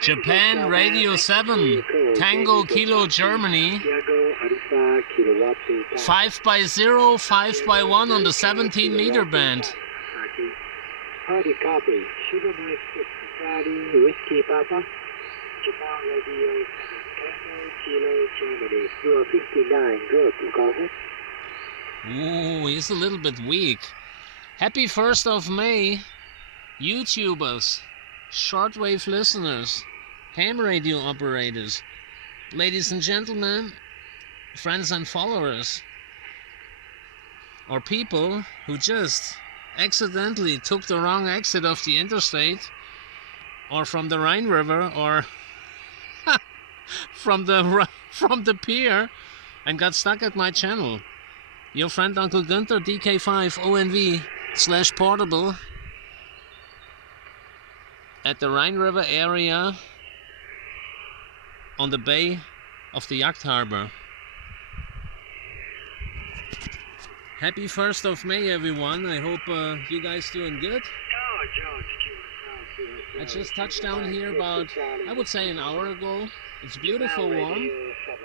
Japan Radio 7 Tango Kilo Germany 5x0 5x1 on the 17 meter band. Hardy copy. Sugar Mike 6 Charlie Whiskey Papa. Japan Radio 7 Tango Kilo Germany. You are 59. Good. Go ahead. Ooh, he's a little bit weak. Happy 1st of May, YouTubers, shortwave listeners, ham radio operators, ladies and gentlemen, friends and followers, or people who just accidentally took the wrong exit of the interstate, or from the Rhine River, or from the pier, and got stuck at my channel. Your friend Uncle Günther, DK5 ONV/portable at the Rhine River area on the bay of the Yacht Harbor. Happy 1st of May, everyone. I hope you guys doing good. I just touched down here about, I would say, an hour ago. It's beautiful warm.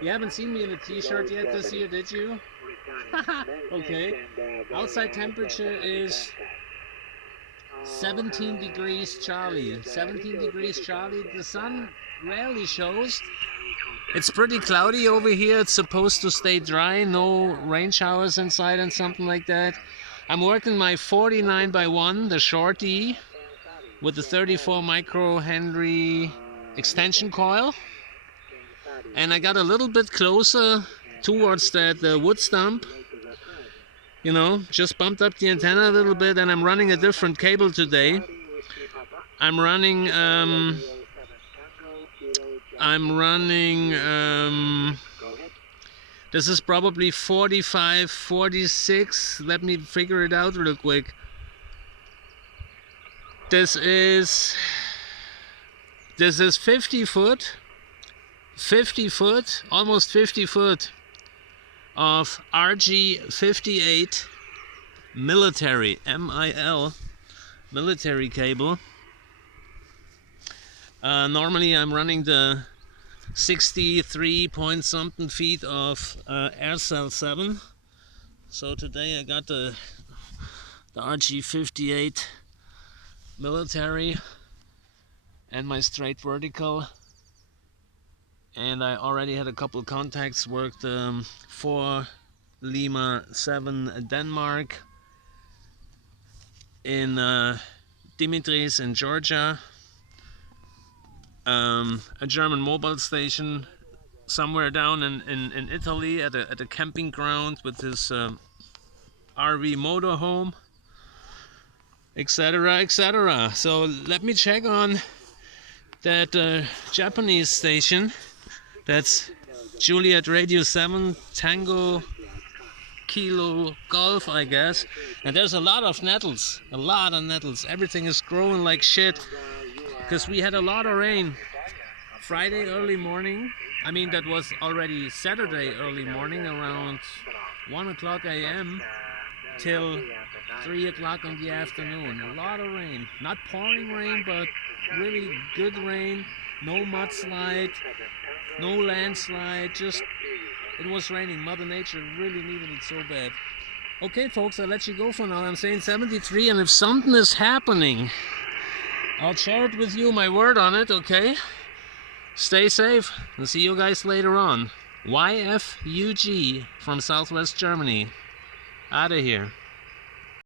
You haven't seen me in a t-shirt yet this year, did you? Okay. Outside temperature is 17 degrees Charlie. 17 degrees Charlie. The sun rarely shows. It's pretty cloudy over here. It's supposed to stay dry. No rain showers inside and something like that. I'm working my 49x1, the shorty, with the 34 micro Henry extension coil. And I got a little bit closer towards that wood stump, you know, just bumped up the antenna a little bit, and I'm running a different cable today. I'm running this is probably 45, 46, let me figure it out real quick. This is 50 foot, almost 50 foot of RG58 military, MIL, military cable. Normally I'm running the 63 point something feet of AirCell 7. So today I got the RG58 military and my straight vertical. And I already had a couple of contacts, worked for Lima 7 Denmark, in Dimitris in Georgia, a German mobile station somewhere down in Italy at a camping ground with his RV motorhome, etc., etc. So let me check on that Japanese station. That's Juliet Radio 7 Tango Kilo Golf, I guess. And there's a lot of nettles. Everything is growing like shit. Because we had a lot of rain Friday early morning. I mean, that was already Saturday early morning, around 1 o'clock a.m. till 3 o'clock in the afternoon. A lot of rain. Not pouring rain, but really good rain. No mudslide, no landslide, just it was raining. Mother Nature really needed it so bad. Okay, folks, I'll let you go for now. I'm saying 73, and if something is happening, I'll share it with you, my word on it, okay? Stay safe, and see you guys later on. YFUG from Southwest Germany. Out of here.